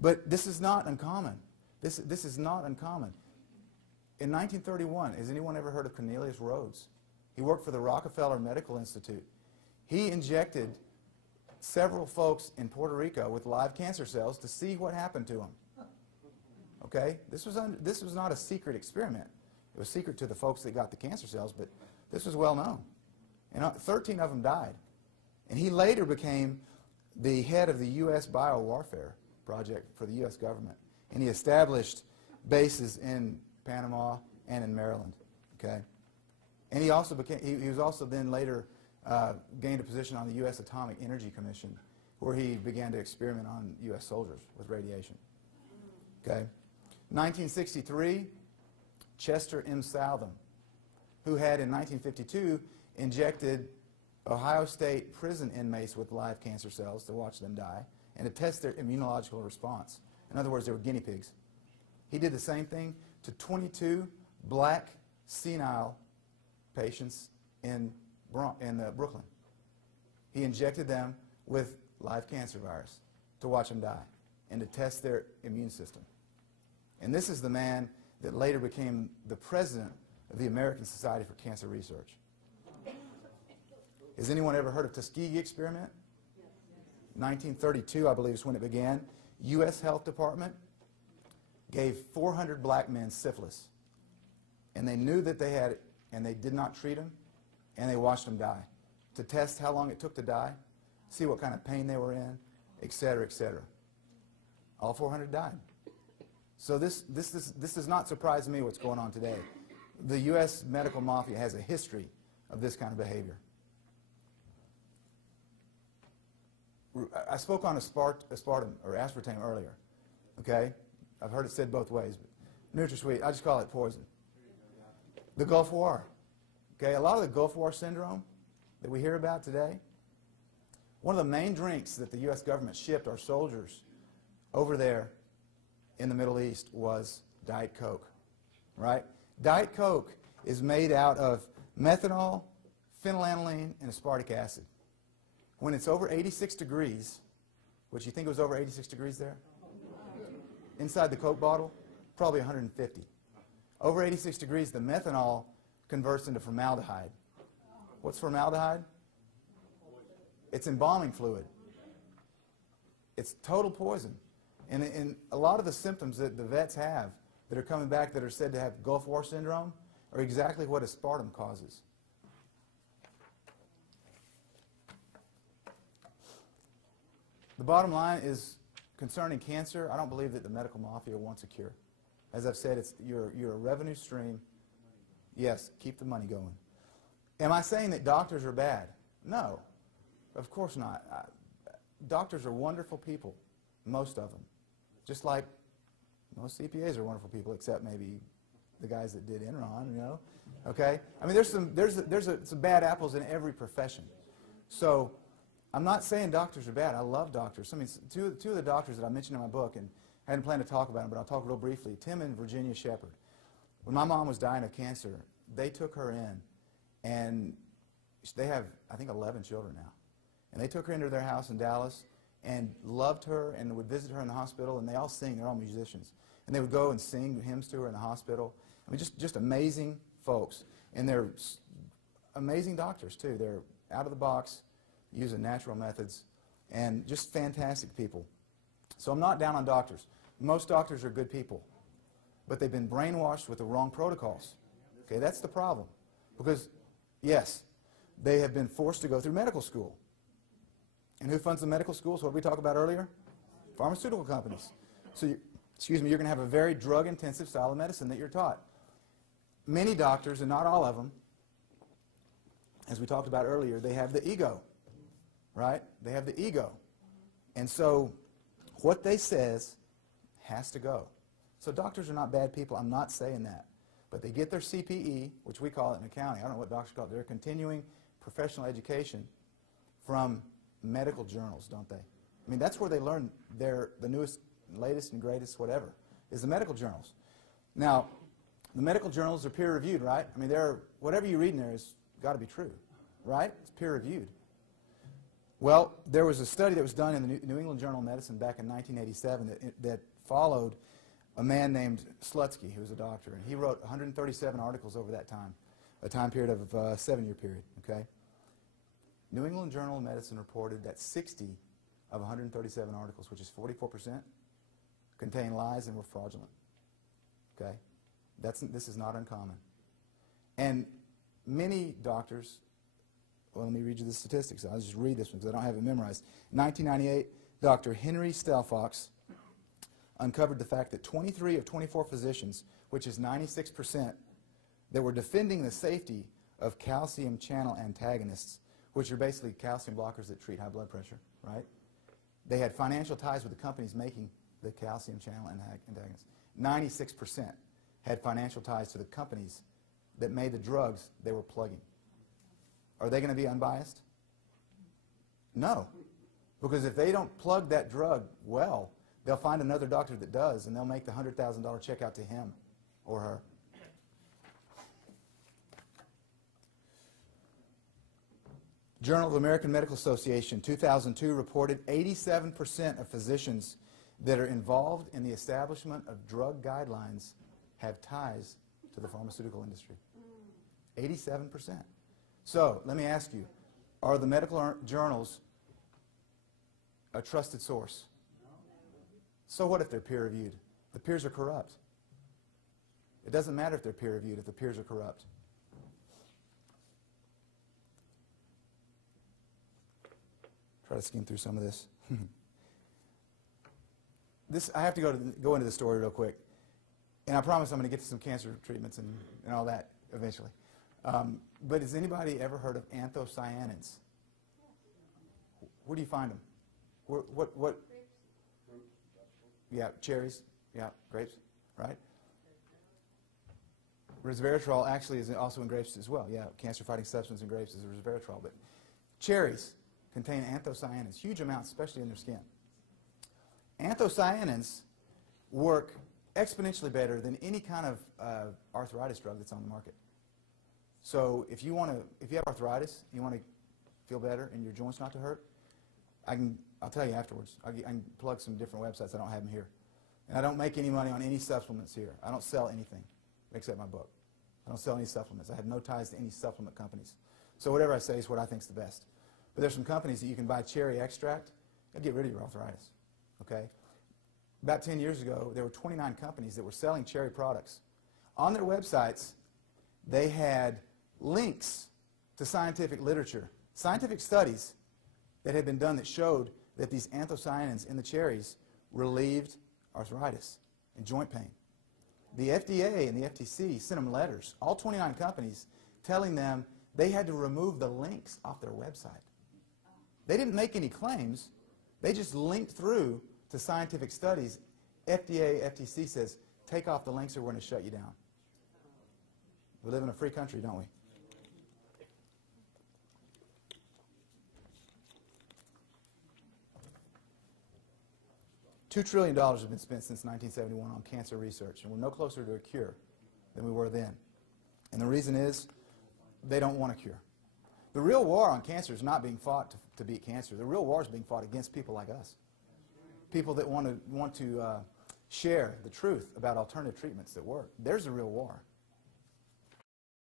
But this is not uncommon. This is not uncommon. In 1931, has anyone ever heard of Cornelius Rhodes? He worked for the Rockefeller Medical Institute. He injected several folks in Puerto Rico with live cancer cells to see what happened to them. Okay? This was not a secret experiment. It was secret to the folks that got the cancer cells, but this was well known. And 13 of them died. And he later became the head of the U.S. biowarfare project for the U.S. government. And he established bases in Panama and in Maryland. Okay? And he also became, he was also then later gained a position on the U.S. Atomic Energy Commission, where he began to experiment on U.S. soldiers with radiation. Okay? 1963, Chester M. Southam, who had in 1952 injected Ohio State prison inmates with live cancer cells to watch them die and to test their immunological response. In other words, they were guinea pigs. He did the same thing to 22 black senile patients in Brooklyn. He injected them with live cancer virus to watch them die and to test their immune system. And this is the man that later became the president of the American Society for Cancer Research. Has anyone ever heard of Tuskegee experiment? 1932, I believe, is when it began. U.S. Health Department gave 400 black men syphilis. And they knew that they had it, and they did not treat them, and they watched them die to test how long it took to die, see what kind of pain they were in, et cetera, et cetera. All 400 died. So this does not surprise me what's going on today. The U.S. medical mafia has a history of this kind of behavior. I spoke on aspartame or aspartame earlier. Okay? I've heard it said both ways. But NutraSweet, I just call it poison. The Gulf War. Okay, a lot of the Gulf War syndrome that we hear about today, one of the main drinks that the U.S. government shipped our soldiers over there in the Middle East was Diet Coke, right? Diet Coke is made out of methanol, phenylalanine, and aspartic acid. When it's over 86 degrees, which you think it was over 86 degrees there? Inside the Coke bottle, probably 150. Over 86 degrees, the methanol converts into formaldehyde. What's formaldehyde? It's embalming fluid. It's total poison. And a lot of the symptoms that the vets have that are coming back that are said to have Gulf War syndrome are exactly what aspartame causes. The bottom line is, concerning cancer, I don't believe that the medical mafia wants a cure. As I've said, you're a revenue stream. Yes, keep the money going. Am I saying that doctors are bad? No, of course not. Doctors are wonderful people, most of them. Just like most CPAs are wonderful people, except maybe the guys that did Enron, you know. Okay? I mean, there's some bad apples in every profession. So I'm not saying doctors are bad. I love doctors. I mean, two of the doctors that I mentioned in my book, and I hadn't planned to talk about them, but I'll talk real briefly. Tim and Virginia Shepard. When my mom was dying of cancer, they took her in, and they have, I think, 11 children now. And they took her into their house in Dallas and loved her and would visit her in the hospital, and they all sing. They're all musicians. And they would go and sing hymns to her in the hospital. I mean, just amazing folks. And they're amazing doctors, too. They're out of the box, using natural methods, and just fantastic people. So I'm not down on doctors. Most doctors are good people, but they've been brainwashed with the wrong protocols. Okay, that's the problem. Because, yes, they have been forced to go through medical school. And who funds the medical schools? What did we talk about earlier? Pharmaceutical companies. So, you're going to have a very drug-intensive style of medicine that you're taught. Many doctors, and not all of them, as we talked about earlier, they have the ego, right? They have the ego. And so what they says has to go. So doctors are not bad people. I'm not saying that. But they get their CPE, which we call it in accounting. I don't know what doctors call it. They're continuing professional education from medical journals, don't they? I mean, that's where they learn the newest, latest, and greatest, whatever, is the medical journals. Now, the medical journals are peer-reviewed, right? I mean, whatever you read in there has got to be true, right? It's peer-reviewed. Well, there was a study that was done in the New England Journal of Medicine back in 1987 that followed a man named Slutsky, who was a doctor, and he wrote 137 articles over that time, a time period of a 7-year period, okay? New England Journal of Medicine reported that 60 of 137 articles, which is 44%, contained lies and were fraudulent, okay? This is not uncommon. And many doctors, well, let me read you the statistics. I'll just read this one because I don't have it memorized. In 1998, Dr. Henry Stelfox uncovered the fact that 23 of 24 physicians, which is 96%, that were defending the safety of calcium channel antagonists, which are basically calcium blockers that treat high blood pressure, right? They had financial ties with the companies making the calcium channel antagonists. 96% had financial ties to the companies that made the drugs they were plugging. Are they going to be unbiased? No. Because if they don't plug that drug well, they'll find another doctor that does, and they'll make the $100,000 check out to him or her. Journal of the American Medical Association, 2002, reported 87% of physicians that are involved in the establishment of drug guidelines have ties to the pharmaceutical industry. 87%. So, let me ask you, are the medical journals a trusted source? So what if they're peer-reviewed? The peers are corrupt. It doesn't matter if they're peer-reviewed if the peers are corrupt. Try to skim through some of this. I have to go into the story real quick. And I promise I'm going to get to some cancer treatments and all that eventually. But has anybody ever heard of anthocyanins? Where do you find them? What? Yeah, cherries. Yeah, grapes. Right? Resveratrol actually is also in grapes as well. Yeah, cancer-fighting substance in grapes is resveratrol. But cherries contain anthocyanins, huge amounts, especially in their skin. Anthocyanins work exponentially better than any kind of arthritis drug that's on the market. So if you have arthritis, you want to feel better and your joints not to hurt, I'll tell you afterwards. I can plug some different websites. I don't have them here. And I don't make any money on any supplements here. I don't sell anything except my book. I don't sell any supplements. I have no ties to any supplement companies. So whatever I say is what I think is the best. But there's some companies that you can buy cherry extract and get rid of your arthritis. Okay? About 10 years ago, there were 29 companies that were selling cherry products. On their websites, they had links to scientific literature, scientific studies that had been done that showed that these anthocyanins in the cherries relieved arthritis and joint pain. The FDA and the FTC sent them letters, all 29 companies, telling them they had to remove the links off their website. They didn't make any claims. They just linked through to scientific studies. FDA, FTC says, take off the links or we're going to shut you down. We live in a free country, don't we? $2 trillion has been spent since 1971 on cancer research, and we're no closer to a cure than we were then. And the reason is they don't want a cure. The real war on cancer is not being fought to beat cancer. The real war is being fought against people like us, people that want to share the truth about alternative treatments that work. There's a real war.